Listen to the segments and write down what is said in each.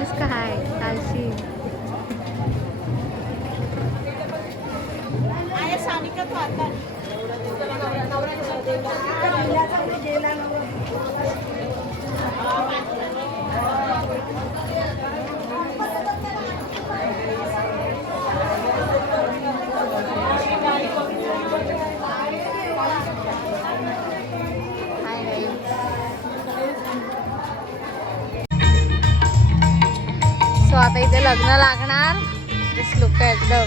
अनुष्का हाय कालशी so आता इथे लग्न लागणार. दिस लुक ॲट द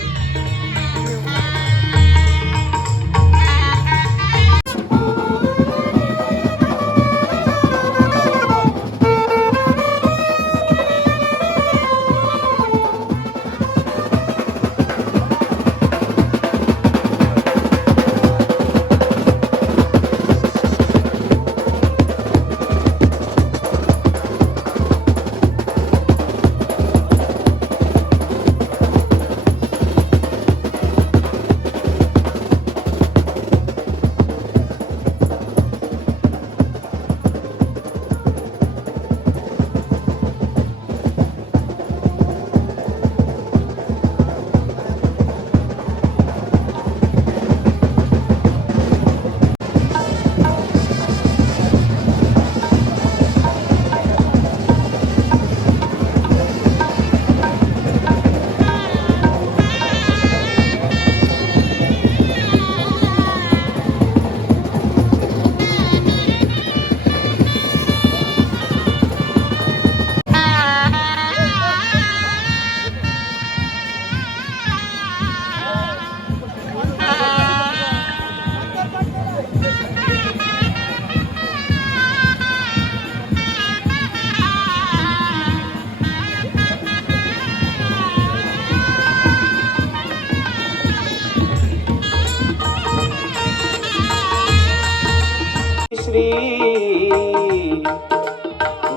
श्री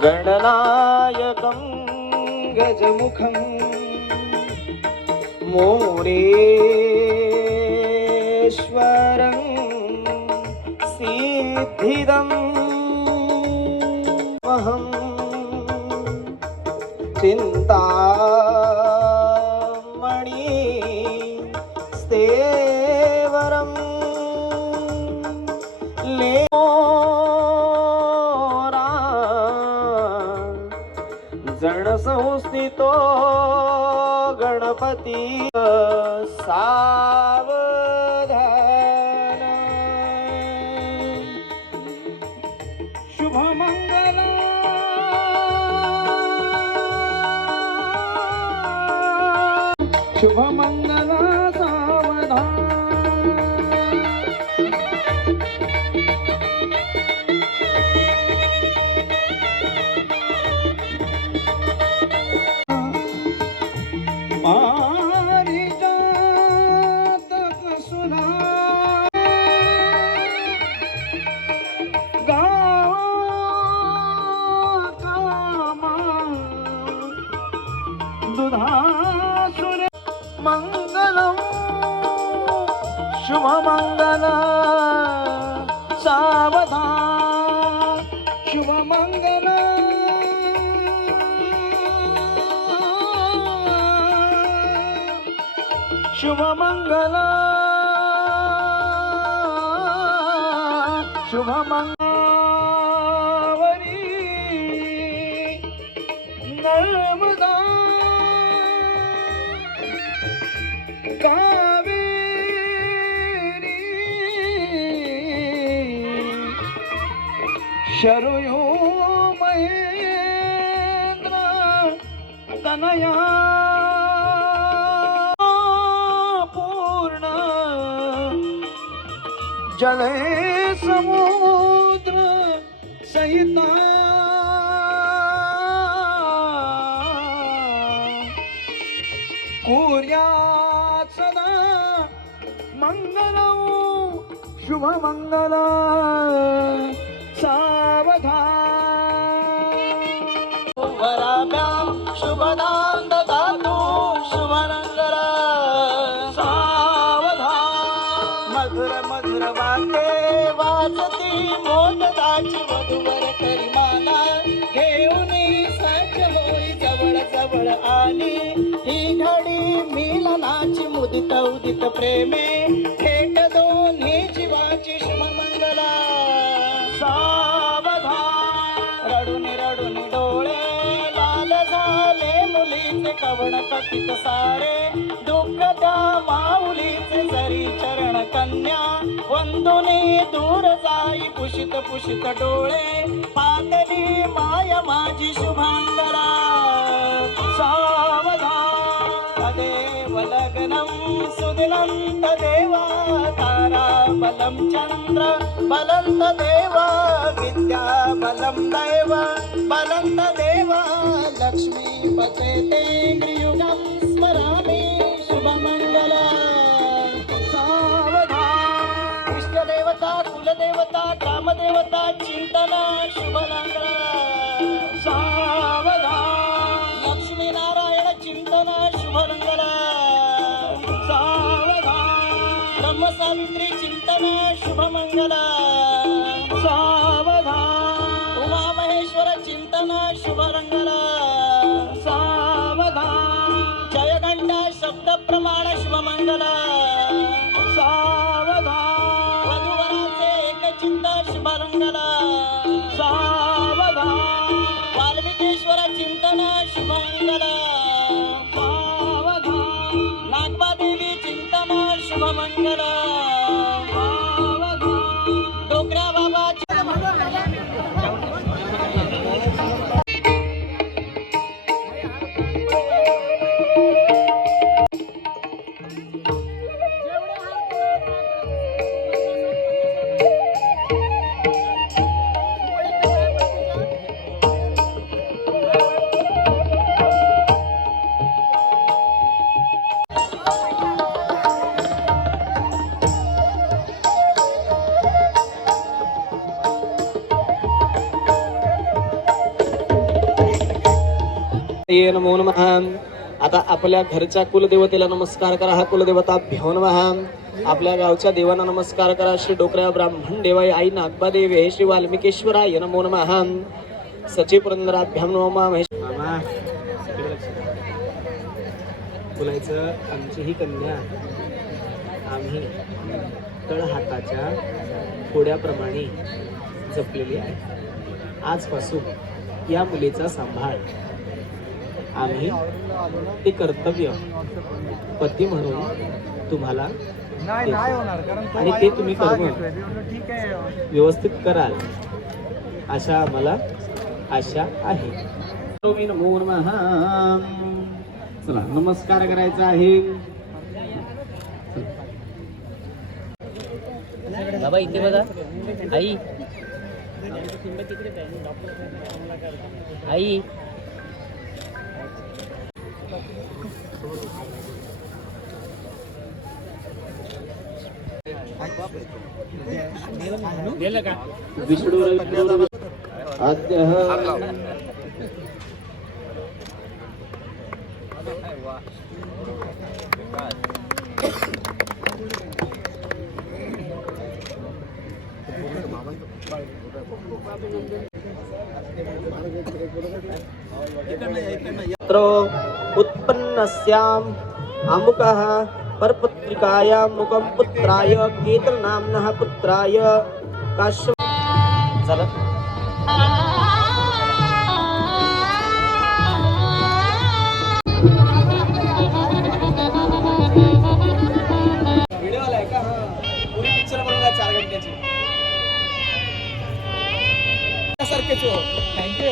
गणनायकं गजमुखं मोरेश्वरं सिद्धिदम् अहं चिन्तामणि स्तेवरं ले जण संस्थितो गणपती सावधान शुभमंगल शुभमंगल सावधान पारिजातक सुना कामा दुधासुर मंगलम शुभमंगल सावधान शुभमंगल शुभमंगल शुभमंगलावरी नर्मदा कावेरी शरयू महेंद्र तनया जले समुद्र सहिता कुर्यात् सदा मंगलं शुभमंगल सावधान वराभ्यां शुभदां ददातु शुभमंगल मधुर मधुर वाके वाजती मोदकाची वधूवर करी माला घेऊन सज्ज होई जवळ जवळ आली ही घडी मिलनाची मुदित उदित प्रेमे थेट दोन्ही जीवाची शुभमंगला सावधान रडून रडून डोळे लाल झाले मुलीचे कवण कथित सारे दुःख त्या माऊलीचे जरी चरण कन्या वंदुनी दूर जाई पुषित पुषित डोळे पातली माय माझी शुभांगला सावधान तदेव लग्नं सुदिनं तदेवा तारा बलं चंद्र बलं तदेवा विद्या बलं दैव बलं तदेवा लक्ष्मीपते ते गृयुगं स्मरामि शुभमंगला सावधान इष्टदेवता कुलदेवता ग्रामदेवता चिंतन शुभमंगला सावधान लक्ष्मी नारायण चिंतन शुभमंगला सावधान ब्रह्म सावित्री चिंतन शुभमंगला सावधान उमा महेश्वर चिंतन शुभमंगला सावधान जय घंटा शब्द प्रमाण शुभमंगला सावधान वधूवराचे एक चिंतन शुभमंगला सावधान वाल्मिकेश्वर चिंतन शुभमंगला सावधान नागबादेवी चिंतन शुभमंगला सावधान डोकऱ्या बाबा ये नमो नमः. आता आपल्या घरच्या कुलदेवतेला नमस्कार करा. हा कुलदेवताभ्यो नमः. आपल्या गावच्या देवांना नमस्कार करा. श्री डोकऱ्या ब्राह्मण देवाय आई नागबादेवी श्री वाल्मिकेश्वराय नमो नमः. सची पुरंदराभ्याम नमः. महेश मामा बोलायचं आमची ही कन्या आम्ही तळहाताच्या फोड्याप्रमाणे जपलेली आहे. आजपासून या मुलीचा सांभाळ आम्ही ते कर्तव्य पती म्हणून तुम्हाला देतो. आणि ते तुम्ही कर्म व्यवस्थित कराल अशा आम्हाला आशा आहे. नमो नमः. चला नमस्कार करायचा आहे. बाबा इथे बघा आई आई विष्णू आद्य उत्पन्नस्याम् अमुकः परपुत्रिकायां मुखं पुत्राय केतननाम्नः पुत्राय काश्यप झालं. व्हिडिओ आलाय का? पुरी पिक्चर बनवला 4 घंट्याची सारखेच हो. थँक्यू.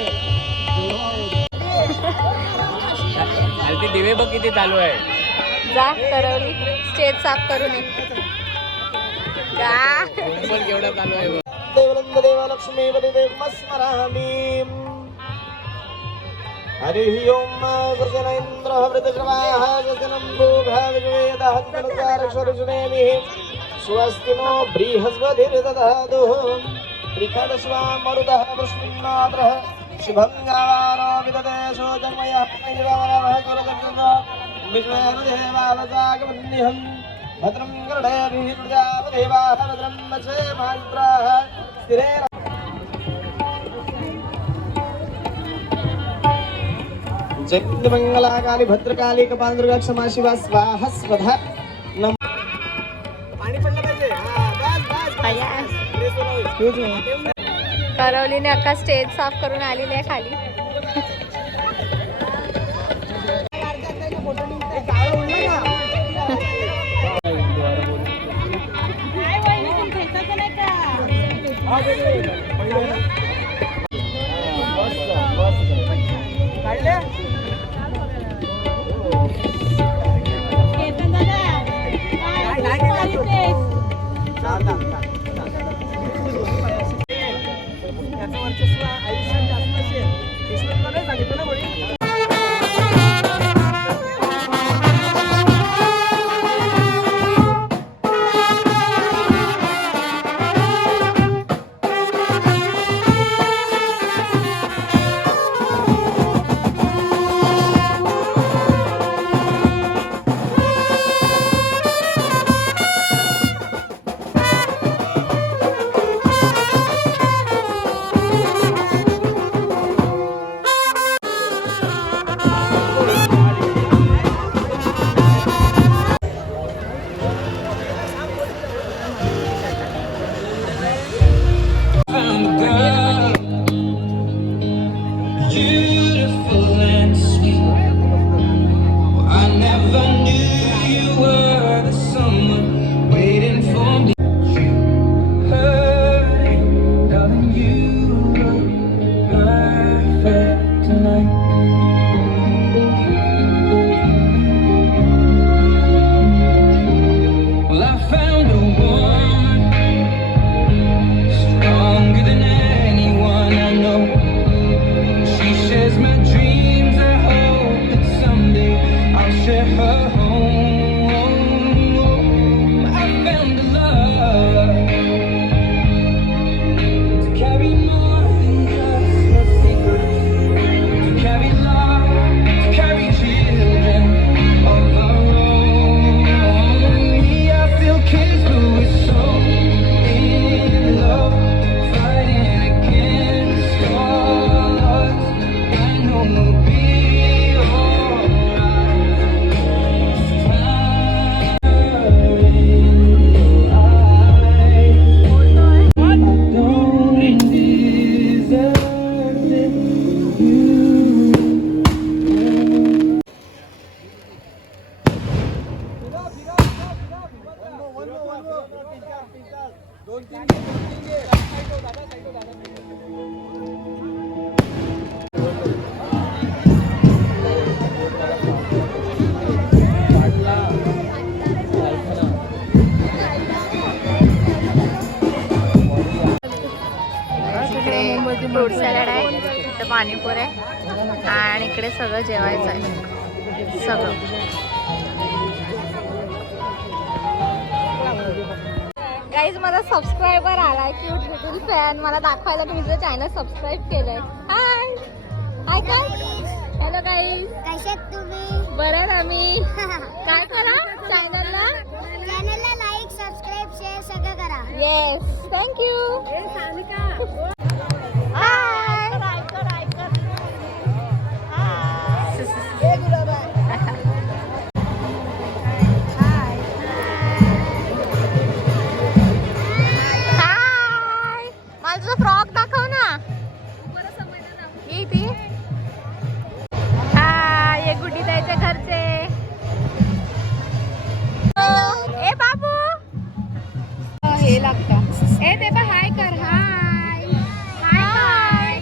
ते दिवे बघ किती चालू आहे. जा करवली स्टेज साफ करून ये. का केवढा चालू आहे. देवनंद देव लक्ष्मी देव स्मरामि. हरिः ओम. गजनेन्द्र वृतश्रवाः गजनं भूभः विवेदः तनुसारश्वरुजनेमिः स्वस्ति नो बृहस्पतिर्दधातु. त्रिखदस्वा मरुतः वृष्णिनाद्रः शुभं गावानो विददेशो जन्मयः निवारः सुरजन्म विश्वेदेवावजागमन्यहं भद्रं कर्णेभिः प्रजापदेवाः भद्रं वचेमात्राः स्थिरेण. जय मंगला काली भद्रकाली कपालदुर्गा क्षमा शिवा स्वाहा स्वधा नम. पाणी पडलं पाहिजे. करवलीने अख्खा स्टेज साफ करून आलेली आहे खाली. फ्रूट सॅलड आहे, इथं पाणीपुरी आहे आणि इकडे सगळं जेवायचं आहे सगळं. गाईज मला सबस्क्रायबर आलाय, क्यूट लिटिल फॅन. मला दाखवायला मी तुझं चॅनल सबस्क्राईब केलंय. हाय हाय काय हॅलो गाईज, कशात तुम्ही? बरं ना मी. काय करा चॅनलला लाईक सबस्क्राईब शेअर सगळं करा. Yes thank you. फ्रॉक दाखव ना. ये ये गुड्डी द्यायचे घरचे. ए बाबू हे लागतं. ए बेबा हाय कर. Hi hi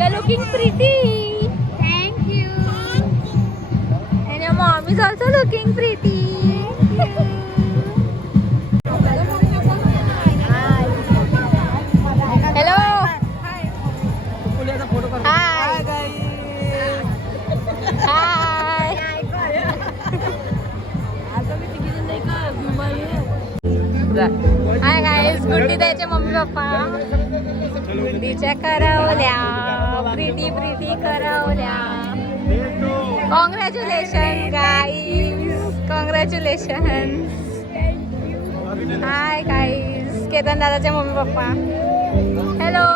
you looking pretty. Thank you. And your mom is also looking pretty. Hi guys, Guddi द्यायचे मम्मी पप्पा. गुड्डीच्या करवल्या प्रिटी प्रिटी करवल्या. Congratulation guys, congratulation. Hi guys, Ketan दादाचे मम्मी पप्पा. हॅलो.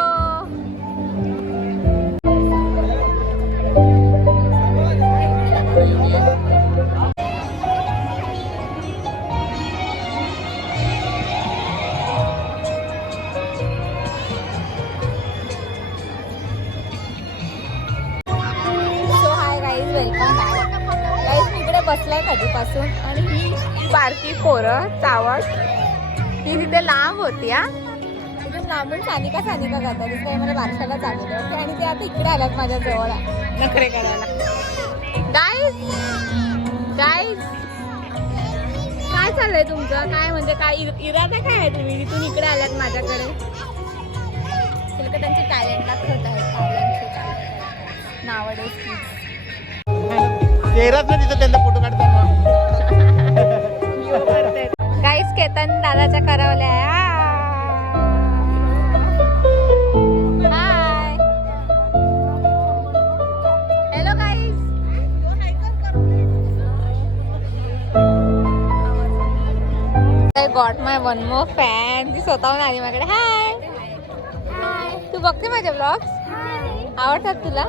बसलाय कधीपासून आणि ही बारकी पोरं चावट ती तिथे लांब होती हा तिथे लांबून सानिका करतात तिथे काही मला बारशाला चालवलं होते आणि ते आता इकडे आल्यात माझ्या जवळ नखरे करायला. गाईज काय चाललंय तुमचं? काय म्हणजे काय इरादा काय आहे? तुम्ही इथून इकडे आल्यात माझ्याकडे. तुला त्यांचे टॅलेंट दाखवत आहेत नावडेज चेहराच ना तिथं त्यांचा फोटो काढताना. गाईस केतन दादाच्या करवल्या hi hello guys. I got my one more fan. ती स्वतःहून आली माझ्याकडे. हाय तू बघते माझे ब्लॉग्स? आवडतात तुला?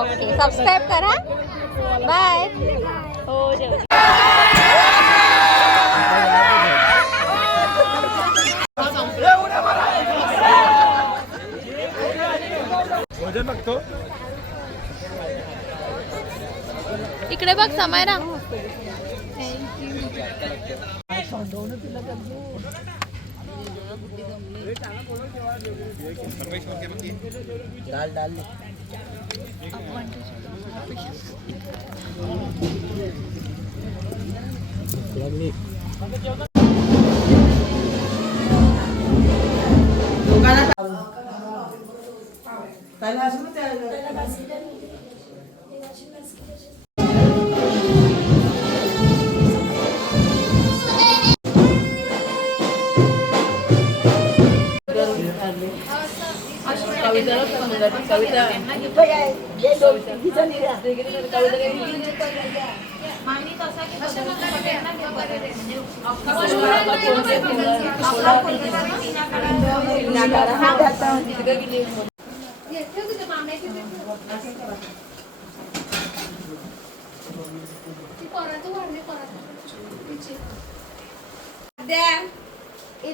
ओके सबस्क्राईब करा. बाय. हो जेव. इकडे बघ समायरा.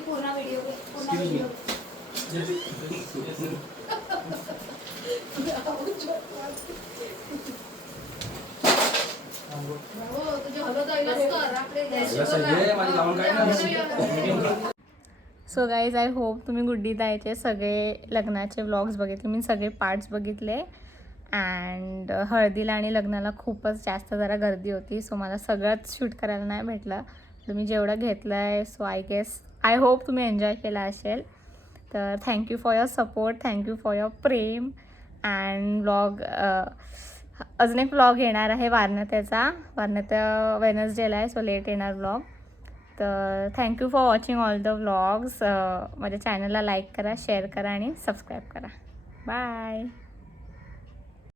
पूर्ण video so guys I hope तुम्ही गुड्डी ताईचे सगळे लग्नाचे व्लॉग्स बघितले. मी सगळे पार्ट्स बघितले अँड हळदीला आणि लग्नाला खूपच जास्त जरा गर्दी होती. सो मला सगळंच शूट करायला नाही भेटलं. तुम्ही जेवढं घेतलं आहे सो आय होप तुम्ही एन्जॉय केला असेल. तर thank you for your support. Thank you for your Prem and vlog. अजून एक व्लॉग येणार आहे वारणात्याचा. वारणात्या वेनसडेला आहे सो लेट येणार व्लॉग. तर thank you for watching all the vlogs. माझ्या चॅनलला लाईक करा, शेअर करा आणि सबस्क्राईब करा. बाय.